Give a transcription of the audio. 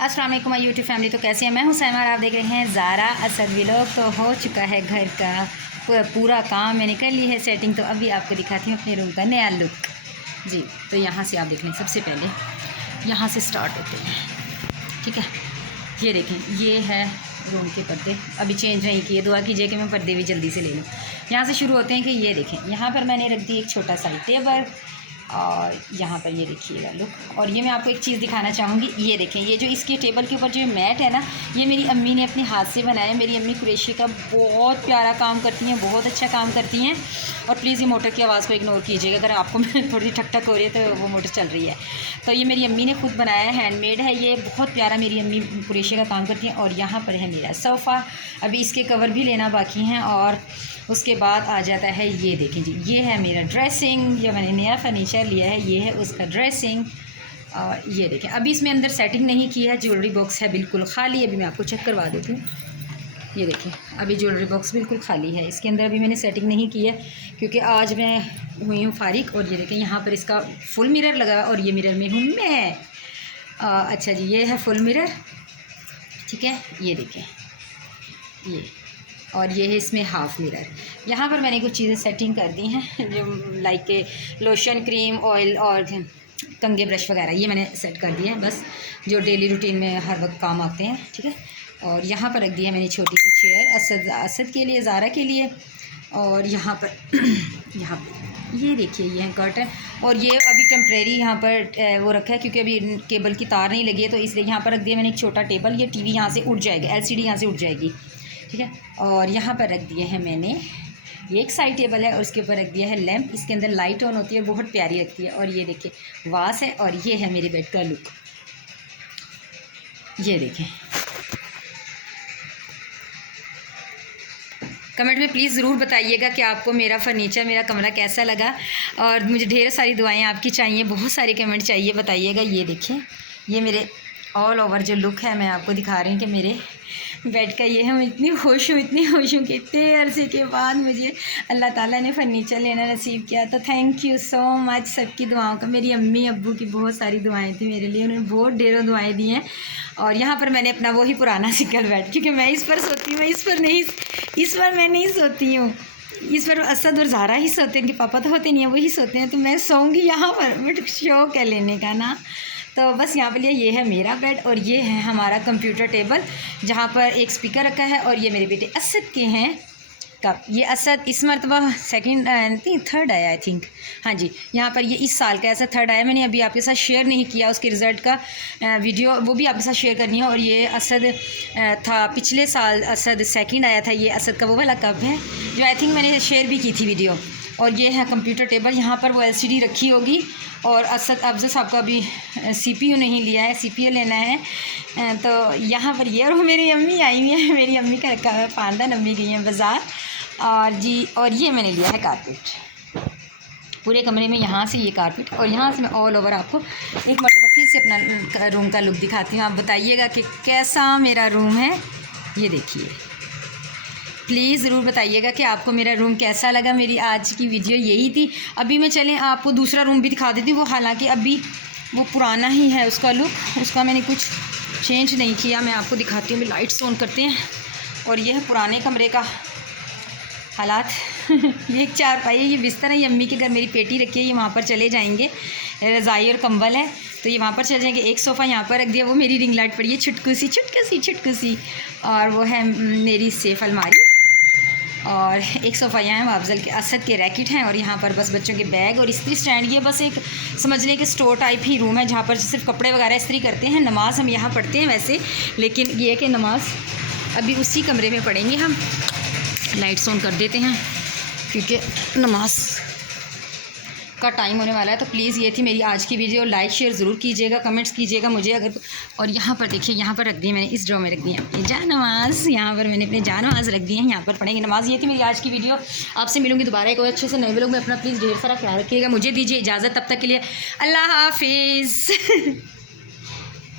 अस्सलाम वालेकुम my YouTube family. तो कैसे हैं? मैं हूं सैमा और आप देख रहे हैं ज़ारा असद व्लॉग। तो हो चुका है घर का पूरा काम, मैंने कर ली है सेटिंग। तो अभी आपको दिखाती हूँ अपने रूम का नया लुक जी। तो यहाँ से आप देख लें, सबसे पहले यहाँ से स्टार्ट होते हैं, ठीक है। ये देखें, ये है रूम के पर्दे, अभी चेंज नहीं किए। दुआ कीजिए कि मैं पर्दे भी जल्दी से ले लूँ। यहाँ से शुरू होते हैं कि ये देखें, यहाँ पर मैंने रख दी एक छोटा सा टेबल और यहाँ पर ये देखिएगा लुक। और ये मैं आपको एक चीज़ दिखाना चाहूँगी, ये देखें, ये जो इसके टेबल के ऊपर जो मैट है ना, ये मेरी अम्मी ने अपने हाथ से बनाया है। मेरी अम्मी कुरैशी का बहुत प्यारा काम करती हैं, बहुत अच्छा काम करती हैं। और प्लीज़ ये मोटर की आवाज़ को इग्नोर कीजिएगा, अगर आपको थोड़ी ठक ठक हो रही है तो वो मोटर चल रही है। तो ये मेरी अम्मी ने खुद बनाया है, हैंडमेड है ये, बहुत प्यारा मेरी अम्मी कुरैशी का काम करती हैं। और यहाँ पर है मेरा सोफ़ा, अभी इसके कवर भी लेना बाकी हैं। और उसके बाद आ जाता है, ये देखें जी, ये है मेरा ड्रेसिंग, जो मैंने नया फर्नीचर लिया है, ये है उसका ड्रेसिंग। और ये देखें, अभी इसमें अंदर सेटिंग नहीं की है, ज्वेलरी बॉक्स है बिल्कुल खाली। अभी मैं आपको चेक करवा देती हूँ, ये देखें, अभी ज्वेलरी बॉक्स बिल्कुल खाली है, इसके अंदर अभी मैंने सेटिंग नहीं की है क्योंकि आज मैं हुई हूँ फारिग। और ये देखें, यहाँ पर इसका फुल मिरर लगा और ये मिरर में हूँ मैं। अच्छा जी, ये है फुल मिरर, ठीक है, ये देखें ये। और ये है इसमें हाफ़ मिरर। यहाँ पर मैंने कुछ चीज़ें सेटिंग कर दी हैं, जो लाइक के लोशन, क्रीम, ऑयल और कंघे ब्रश वगैरह, ये मैंने सेट कर दिए हैं, बस जो डेली रूटीन में हर वक्त काम आते हैं, ठीक है। और यहाँ पर रख दी है मैंने छोटी सी चेयर असद के लिए, ज़ारा के लिए। और यहाँ पर यहाँ पर ये देखिए, ये है कर्टन। और ये अभी टेम्प्रेरी यहाँ पर वो रखा है क्योंकि अभी केबल की तार नहीं लगी है, तो इसलिए यहाँ पर रख दिया मैंने एक छोटा टेबल। ये टीवी यहाँ से उठ जाएगा, LCD यहाँ से उठ जाएगी, ठीक है। और यहाँ पर रख दिए हैं मैंने, ये एक साइड टेबल है और उसके ऊपर रख दिया है लैंप, इसके अंदर लाइट ऑन होती है, बहुत प्यारी लगती है। और ये देखिए वास है। और ये है मेरे बेड का लुक, ये देखें। कमेंट में प्लीज़ ज़रूर बताइएगा कि आपको मेरा फर्नीचर, मेरा कमरा कैसा लगा। और मुझे ढेर सारी दुआएं आपकी चाहिए, बहुत सारे कमेंट चाहिए, बताइएगा। ये देखिए, ये मेरे ऑल ओवर जो लुक है मैं आपको दिखा रही हूँ कि मेरे बेड का ये है। मैं इतनी खुश हूँ कि इतने अरसे के बाद मुझे अल्लाह ताला ने फ़र्नीचर लेना नसीब किया। तो थैंक यू सो मच सबकी दुआओं का। मेरी अम्मी अब्बू की बहुत सारी दुआएं थी मेरे लिए, उन्होंने बहुत ढेरों दुआएं दी हैं। और यहाँ पर मैंने अपना वही पुराना सिंगल बेड, क्योंकि मैं इस पर सोती हूँ, इस पर मैं नहीं सोती हूँ। इस पर असद और ज़ारा ही सोते हैं, कि पापा तो होते नहीं हैं, वही सोते हैं। तो मैं सोऊंगी यहाँ पर, बट शौक़ है लेने का ना। तो बस यहाँ पर ये है मेरा बेड। और ये है हमारा कंप्यूटर टेबल, जहाँ पर एक स्पीकर रखा है। और ये मेरे बेटे असद के हैं कप। ये असद इस मरतबा थर्ड आया, आई थिंक, हाँ जी। यहाँ पर ये इस साल का ऐसा थर्ड आया। मैंने अभी आपके साथ शेयर नहीं किया उसके रिज़ल्ट का वीडियो, वो भी आपके साथ शेयर करनी है। और ये असद था पिछले साल, असद सेकंड आया था। ये असद का वो वाला कप है जो आई थिंक मैंने शेयर भी की थी वीडियो। और ये है कंप्यूटर टेबल, यहाँ पर वो LCD रखी होगी। और असद अफजल साहब का अभी CPU नहीं लिया है, CPU लेना है। तो यहाँ पर ये, और मेरी अम्मी आई हुई है, मेरी अम्मी का रखा हुआ है पानदान, अम्मी गई हैं बाज़ार। और जी, और ये मैंने लिया है कारपेट पूरे कमरे में, यहाँ से ये कारपेट। और यहाँ से मैं ऑल ओवर आपको एक मरतबा फिर से अपना रूम का लुक दिखाती हूँ। आप बताइएगा कि कैसा मेरा रूम है। ये देखिए, प्लीज़ ज़रूर बताइएगा कि आपको मेरा रूम कैसा लगा। मेरी आज की वीडियो यही थी। अभी मैं चलें आपको दूसरा रूम भी दिखा देती हूँ, वो हालांकि अभी वो पुराना ही है उसका लुक, उसका मैंने कुछ चेंज नहीं किया। मैं आपको दिखाती हूँ, लाइट्स ऑन करते हैं। और ये है पुराने कमरे का हालात। ये एक चारपाई है, ये बिस्तर है, ये अम्मी के घर मेरी पेटी रखी है, ये वहाँ पर चले जाएंगे। रज़ाई और कंबल है, तो ये वहाँ पर चले जाएंगे। एक सोफ़ा यहाँ पर रख दिया, वो मेरी रिंग लाइट पड़ी है, छुटकू सी। और वो है मेरी सेफ़ अलमारी। और एक सोफ़ा यहाँ है, वो अफजल के असद के रैकेट हैं। और यहाँ पर बस बच्चों के बैग और इस्त्री स्टैंड। ये बस एक समझ लें कि स्टोर टाइप ही रूम है, जहाँ पर सिर्फ कपड़े वगैरह इस्त्री करते हैं। नमाज़ हम यहाँ पढ़ते हैं वैसे, लेकिन ये है कि नमाज़ अभी उसी कमरे में पढ़ेंगे हम। लाइट्स ऑन कर देते हैं क्योंकि नमाज का टाइम होने वाला है। तो प्लीज़ ये थी मेरी आज की वीडियो, लाइक शेयर ज़रूर कीजिएगा, कमेंट्स कीजिएगा मुझे अगर। और यहाँ पर देखिए, यहाँ पर रख दी मैंने, इस ड्रॉ में रख दी है अपनी जानमाज़, यहाँ पर मैंने अपने जानमाज़ रख दी हैं, यहाँ पर पढ़ेंगे नमाज़। ये थी मेरी आज की वीडियो। आपसे मिलूंगी दोबारा एक और अच्छे से नए व्लॉग में। अपना प्लीज़ ढेर सारा ख्याल रखिएगा। मुझे दीजिए इजाज़त, तब तक के लिए अल्लाह हाफिज़।